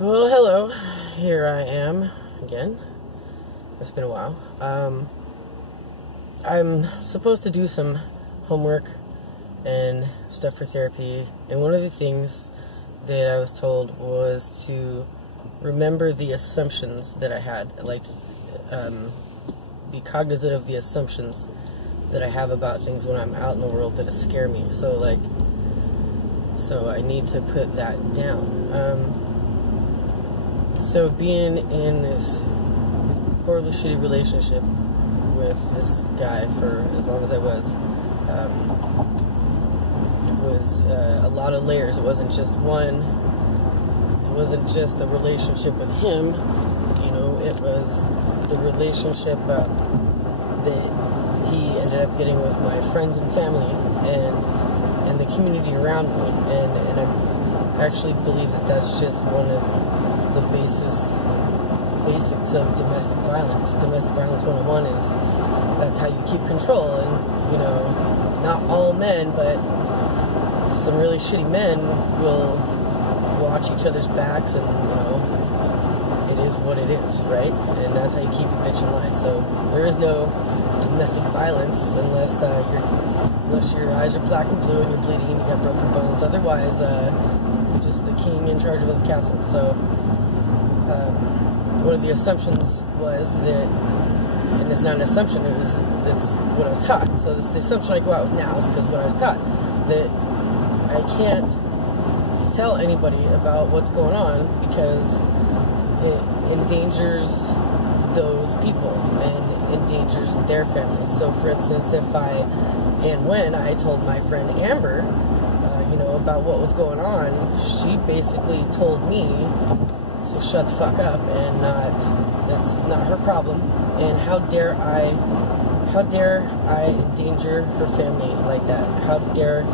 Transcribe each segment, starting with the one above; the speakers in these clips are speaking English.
Well, hello. Here I am again. It's been a while. I'm supposed to do some homework and stuff for therapy, and one of the things that I was told was to remember the assumptions that I had, like, be cognizant of the assumptions that I have about things when I'm out in the world that scare me. So I need to put that down. So being in this horribly shitty relationship with this guy for as long as I was, it was a lot of layers. It wasn't just one. It wasn't just a relationship with him. You know, it was the relationship that he ended up getting with my friends and family and the community around me. And I actually believe that that's just one of the basics of domestic violence. Domestic violence 101 is that's how you keep control. And, you know, not all men, but some really shitty men will watch each other's backs, and, you know, it is what it is, right? And that's how you keep a bitch in line. So there is no domestic violence unless your eyes are black and blue and you're bleeding and you got broken bones. Otherwise, just the king in charge of his castle. So one of the assumptions was that, and it's not an assumption, it's what I was taught. So the assumption I go out with now is because what I was taught, that I can't tell anybody about what's going on because it endangers those people and endangers their families. So for instance, when I told my friend Amber, you know, about what was going on, she basically told me to shut the fuck up and that's not her problem. And how dare I endanger her family like that? How dare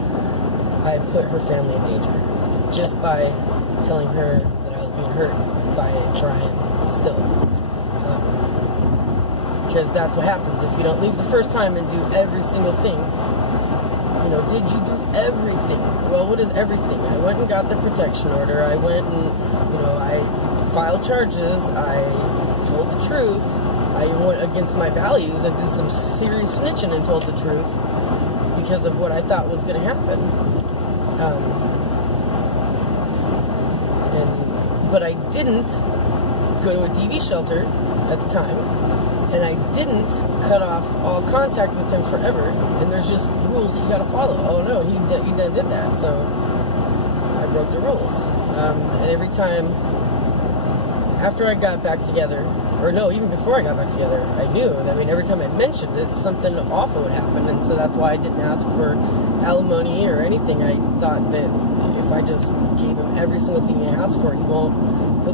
I put her family in danger just by telling her that I was being hurt by trying still? Because that's what happens if you don't leave the first time and do every single thing. You know, did you do everything? Well, what is everything? I went and got the protection order. I went and, you know, I filed charges. I told the truth. I went against my values. I did some serious snitching and told the truth because of what I thought was going to happen. But I didn't go to a DV shelter at the time. And I didn't cut off all contact with him forever. And there's just rules that you gotta follow. Oh no, you did that. So I broke the rules. And every time after I got back together, or no, even before I got back together, I knew. I mean, every time I mentioned it, something awful would happen. And so that's why I didn't ask for alimony or anything. I thought that if I just gave him every single thing he asked for, he'll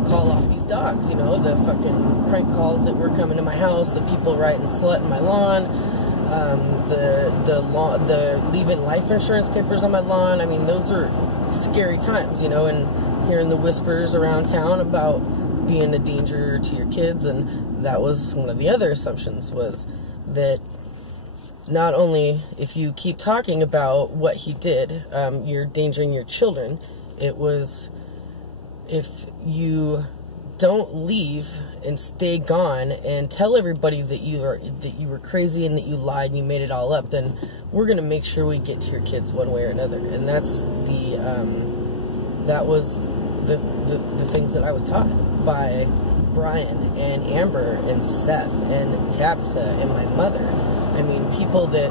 call off these dogs, you know, the fucking prank calls that were coming to my house, the people writing slut in my lawn, the leaving life insurance papers on my lawn. I mean, those are scary times, you know, and hearing the whispers around town about being a danger to your kids. And that was one of the other assumptions, was that not only if you keep talking about what he did, you're endangering your children. It was if you don't leave and stay gone and tell everybody that you were crazy and that you lied and you made it all up, then we're gonna make sure we get to your kids one way or another. And that's that was the things that I was taught by Brian and Amber and Seth and Tabitha and my mother. I mean, people that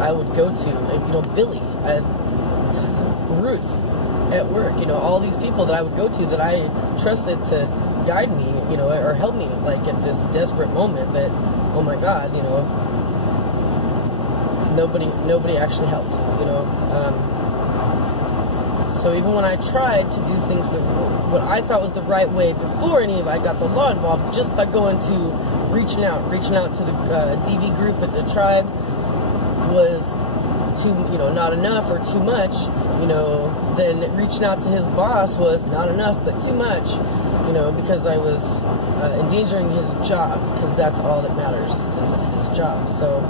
I would go to, you know, Billy, Ruth at work, you know, all these people that I would go to that I trusted to guide me, you know, or help me, like, at this desperate moment that, oh my God, you know, nobody actually helped, you know. So even when I tried to do things what I thought was the right way before any of I got the law involved, just by going to reaching out to the DV group at the tribe was too, you know, not enough or too much, you know. Then reaching out to his boss was not enough but too much, you know, because I was endangering his job, because that's all that matters is his job. So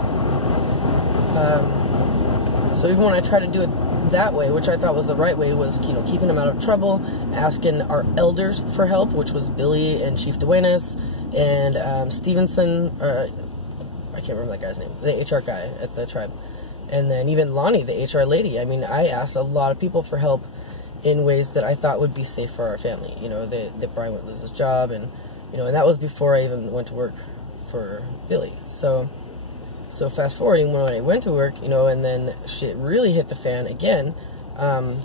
even when I tried to do it that way, which I thought was the right way, was, you know, keeping him out of trouble, asking our elders for help, which was Billy and Chief Duenas and Stevenson, I can't remember that guy's name, the HR guy at the tribe, and then even Lonnie, the HR lady. I mean, I asked a lot of people for help in ways that I thought would be safe for our family, you know, that Brian would lose his job, and, you know, and that was before I even went to work for Billy. So fast forwarding, when I went to work, you know, and then shit really hit the fan again, I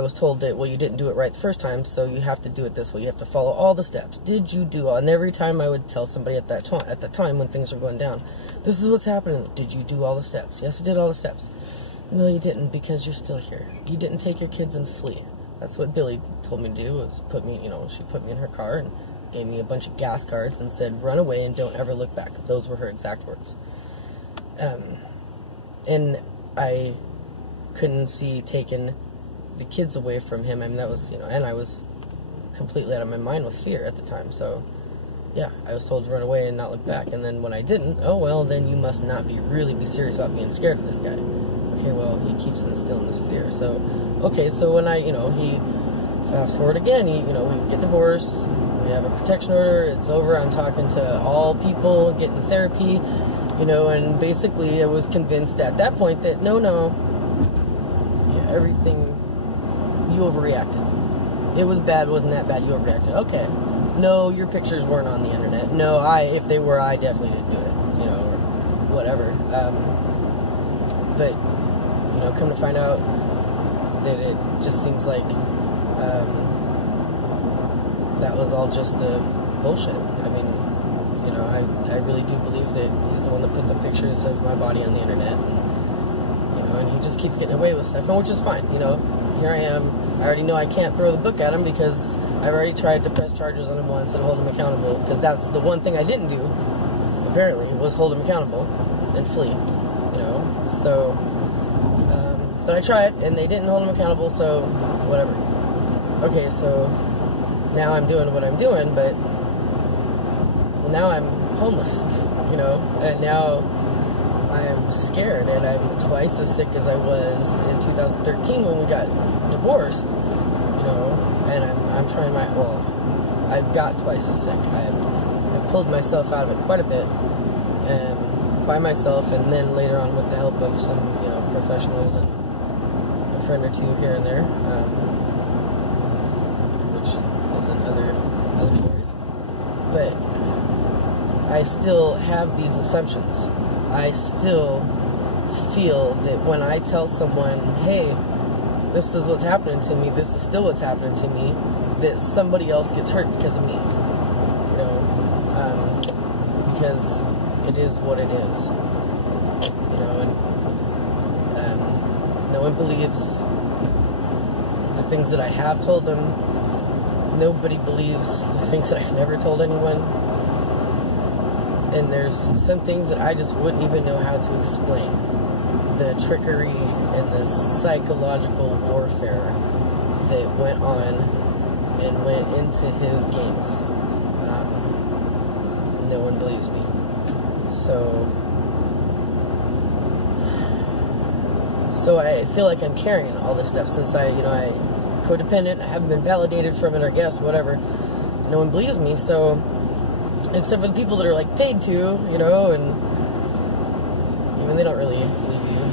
was told that, well, you didn't do it right the first time, so you have to do it this way. You have to follow all the steps. Did you do all? And every time I would tell somebody at the time when things were going down, this is what's happening. Did you do all the steps? Yes, I did all the steps. No, you didn't, because you're still here. You didn't take your kids and flee. That's what Billy told me to do, was put me, you know, she put me in her car and gave me a bunch of gas cards and said, run away and don't ever look back. Those were her exact words. And I couldn't see taking the kids away from him. I mean, that was, you know, and I was completely out of my mind with fear at the time. So, yeah, I was told to run away and not look back. And then when I didn't, oh, well, then you must not really be serious about being scared of this guy. Okay, well, he keeps instilling this fear. So, okay, so when he fast forward again, you know, we get divorced, we have a protection order, it's over, I'm talking to all people, getting therapy, you know, and basically I was convinced at that point that, no, yeah, everything, you overreacted. It was bad, wasn't that bad, you overreacted. Okay. No, your pictures weren't on the internet. No, if they were, I definitely didn't do it, you know, or whatever. But, you know, come to find out that it just seems like that was all just bullshit. I mean, you know, I really do believe that he's the one that put the pictures of my body on the internet, and, you know, and he just keeps getting away with stuff, and which is fine, you know. Here I am. I already know I can't throw the book at him because I've already tried to press charges on him once and hold him accountable, because that's the one thing I didn't do, apparently, was hold him accountable and flee, you know. So, but I tried, and they didn't hold him accountable, so whatever. Okay, so now I'm doing what I'm doing, but now I'm homeless, you know, and now I'm scared, and I'm twice as sick as I was in 2013 when we got divorced, you know, and I'm trying I've got twice as sick. I've pulled myself out of it quite a bit, and by myself, and then later on with the help of some, you know, professionals and a friend or two here and there, which is other stories. But I still have these assumptions. I still feel that when I tell someone, hey, this is what's happening to me, this is still what's happening to me, that somebody else gets hurt because of me, you know, because it is what it is, you know, and no one believes the things that I have told them. Nobody believes the things that I've never told anyone. And there's some things that I just wouldn't even know how to explain. The trickery and the psychological warfare that went on and went into his games. No one believes me. So I feel like I'm carrying all this stuff since I'm codependent, I haven't been validated from it, or guess, whatever. No one believes me, so, except for the people that are, like, paid to, you know, and even they don't really believe you,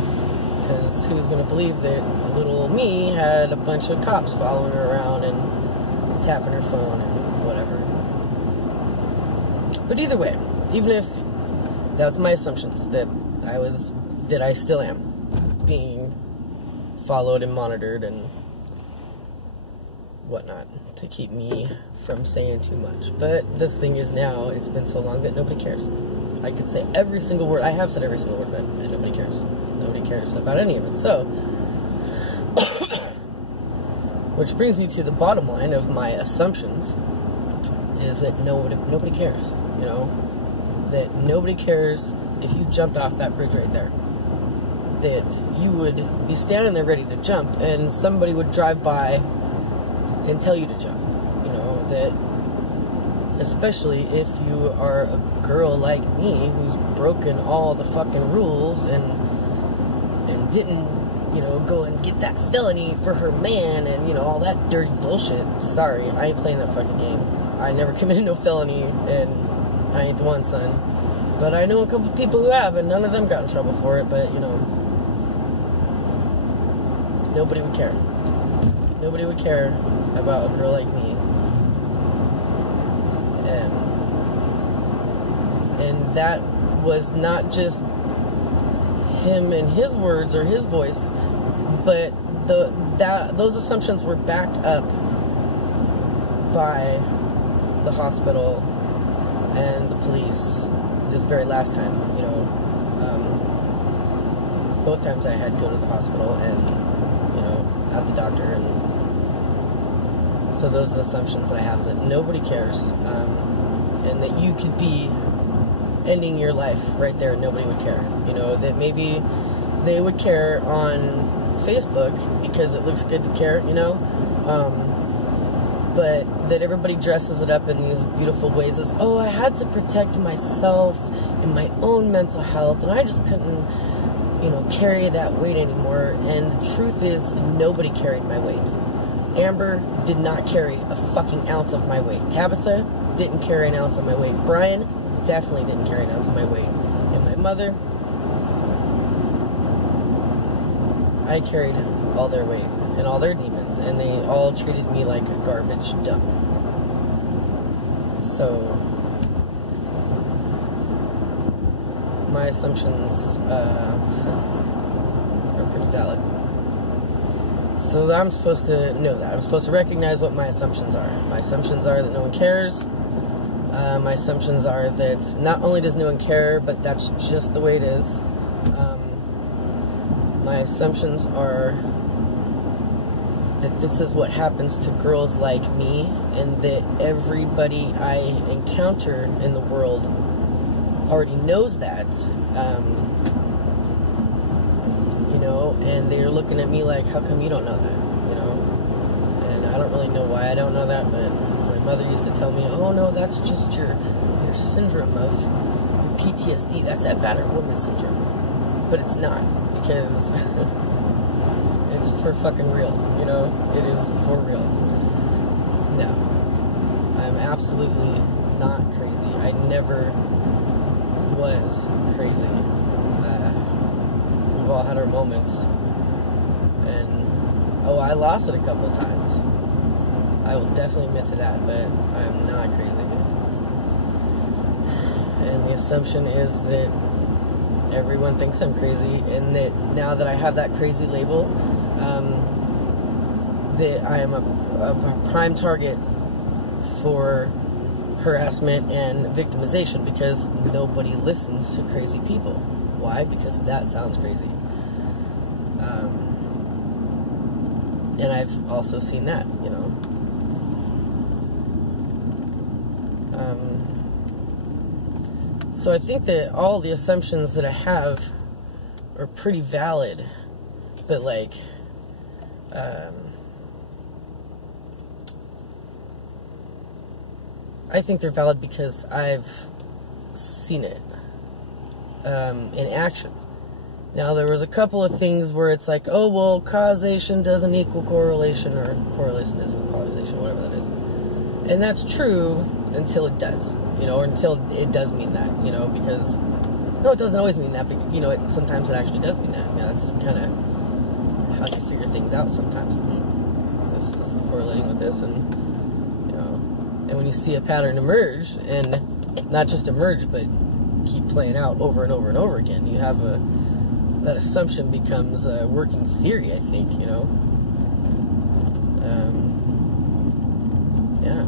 because who's going to believe that little me had a bunch of cops following her around and tapping her phone and whatever. But either way, even if that was my assumptions, that I still am being followed and monitored and whatnot to keep me from saying too much. But the thing is, now it's been so long that nobody cares. I could say every single word. I have said every single word, but nobody cares. Nobody cares about any of it. So, which brings me to the bottom line of my assumptions, is that nobody cares. You know, that nobody cares if you jumped off that bridge right there. That you would be standing there ready to jump, and somebody would drive by and tell you to jump. You know, that especially if you are a girl like me who's broken all the fucking rules and didn't, you know, go and get that felony for her man and, you know, all that dirty bullshit. Sorry, I ain't playing that fucking game. I never committed no felony, and I ain't the one, son. But I know a couple people who have, and none of them got in trouble for it, but, you know, nobody would care. Nobody would care about a girl like me. And that was not just him and his words or his voice, but those assumptions were backed up by the hospital and the police this very last time, you know. Both times I had to go to the hospital and, you know, at the doctor, and so those are the assumptions that I have, is that nobody cares, and that you could be ending your life right there and nobody would care. You know, that maybe they would care on Facebook because it looks good to care, you know, but that everybody dresses it up in these beautiful ways as, oh, I had to protect myself and my own mental health, and I just couldn't, you know, carry that weight anymore. And the truth is, nobody carried my weight. Amber did not carry a fucking ounce of my weight. Tabitha didn't carry an ounce of my weight. Brian definitely didn't carry an ounce of my weight. And my mother, I carried all their weight and all their demons, and they all treated me like a garbage dump. So my assumptions are pretty valid. So I'm supposed to know that. I'm supposed to recognize what my assumptions are. My assumptions are that no one cares. My assumptions are that not only does no one care, but that's just the way it is. My assumptions are that this is what happens to girls like me, and that everybody I encounter in the world already knows that. You know, and they're looking at me like, how come you don't know that? You know? And I don't really know why I don't know that, but my mother used to tell me, oh no, that's just your syndrome of your PTSD. That's that battered woman syndrome. But it's not, because it's for fucking real, you know? It is for real. No. I'm absolutely not crazy. I never was crazy. We've all had our moments. And, oh, I lost it a couple of times. I will definitely admit to that, but I'm not crazy. And the assumption is that everyone thinks I'm crazy, and that now that I have that crazy label, that I am a prime target for harassment and victimization, because nobody listens to crazy people. Why? Because that sounds crazy. And I've also seen that, you know. So I think that all the assumptions that I have are pretty valid, but like, I think they're valid because I've seen it in action. Now, there was a couple of things where it's like, oh, well, causation doesn't equal correlation, or correlation isn't causation, whatever that is. And that's true until it does, you know, or until it does mean that, you know, because, no, it doesn't always mean that, but, you know, sometimes it actually does mean that. Now, that's kind of how you figure things out sometimes. This is correlating with this, and, you know, and when you see a pattern emerge, and not just emerge, but keep playing out over and over and over again, you have that assumption becomes a working theory, I think, you know. Yeah.